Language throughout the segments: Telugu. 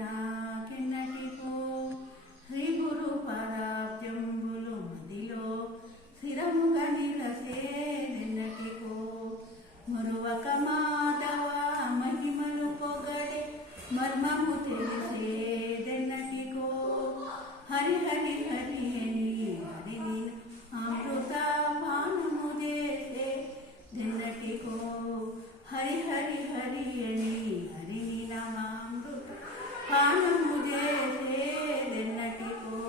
నాకెన్నటికో శ్రీ గురు పదాబ్జంబులు మదిలో స్థిరముగా నిలసేనెన్నటికో మురువక మాధవ మహిమలు పొగడే మర్మము తెలిసేదెన్నటికో హరి హరి హరి అని హరిని అమృత పానము చేసే దెన్నటికో హరి హరి హరి అని హరిని నామామృత పానము చేసేదెన్నటికో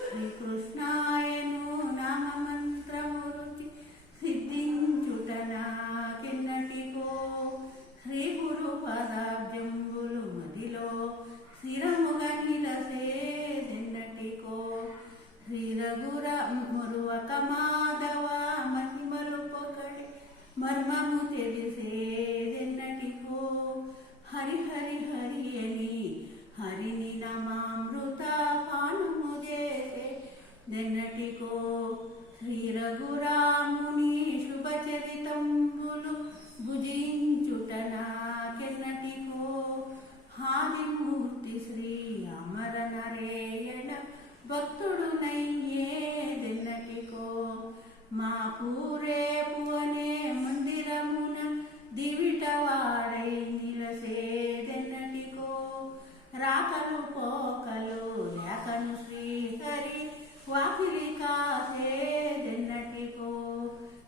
శ్రీకృష్ణాయను నామమంత్రము రుచి సిద్ధించుట నాకెన్నటికో శ్రీ గురు పదాబ్జంబులు మదిలో స్థిరముగా నిలసేదెన్నటికో శ్రీ రఘుర మురువక మాధవ మహిమలు పొగడే మర్మము తెలిసేదెన్నటికో హరి హరి హరి అని హరిని నామామృత పానము చేసేదెన్నటికో శ్రీ రఘురాముని శుభచరితంబులు భుజించుట నాకెన్నటికో ఆదిమూర్తి శ్రీ అమర నరేయణ భక్తుడు నయ్యేదెన్నటికో మా పూరేపు అనే మందిరమున దివిటవాడై నిలసేదెన్నటికో రాకలు పోకలు లేకను శ్రీహరి వాకిలి కాసేదెన్నటికో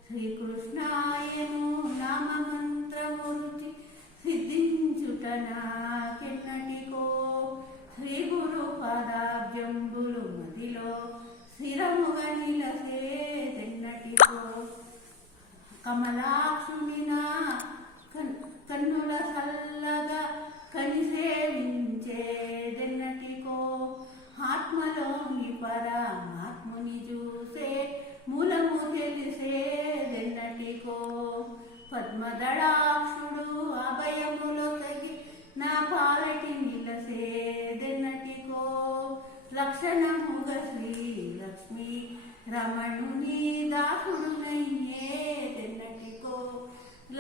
శ్రీకృష్ణాయను నామమంత్రము రుచి సిద్ధించుట నాకెన్నటికో శ్రీ గురు పదాబ్జంబులు మదిలో స్థిరముగా నిలసేదెన్నటికో కమలాక్షుని నా కన్నుల చల్లగా కనిసేవించేదెన్నటికో ఆత్మలోని పరమాత్ముని చూసే మూలము తెలిసేదెన్నటికో పద్మదళాక్షుడు అభయములో తగి నా పాలటి నిలసేదెన్నటికో లక్షణముగా శ్రీ లక్ష్మీ రమణుని దాసుడు నయ్యేదెన్నటికో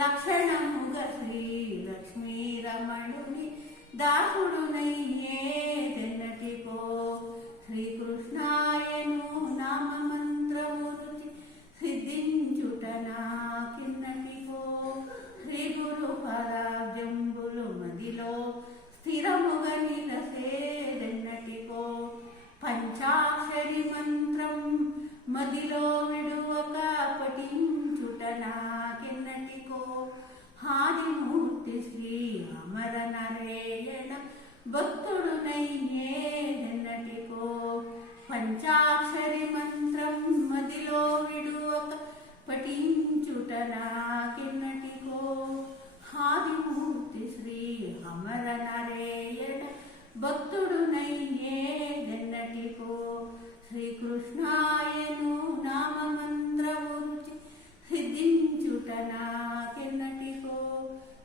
లక్షణముగా శ్రీ లక్ష్మీ రమణుని దాసుడు నయ్యేదెన్నటికో శ్రీకృష్ణాయను నామమంత్రము రుచి సిద్ధించుట నాకెన్నటికో శ్రీ గురు పదాబ్జంబులు మదిలో స్థిరముగా నిలసేదెన్నటికో పంచాక్షరి మంత్రం మదిలో విడువక పఠించుట నాకెన్నటికో ఆదిమూర్తి శ్రీ అమర నరేయణ భక్తుడు నయ్యేదెన్నటికో పంచాక్షరి మంత్రం మదిలో విడువక పఠించుట నాకెన్నటికో ఆదిమూర్తి శ్రీ అమర నరేయణ భక్తుడు నయ్యేదెన్నటికో శ్రీకృష్ణాయను నామమంత్రము రుచి సిద్ధించుట నాకెన్నటికో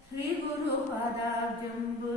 శ్రీ గురు పదాబ్జంబు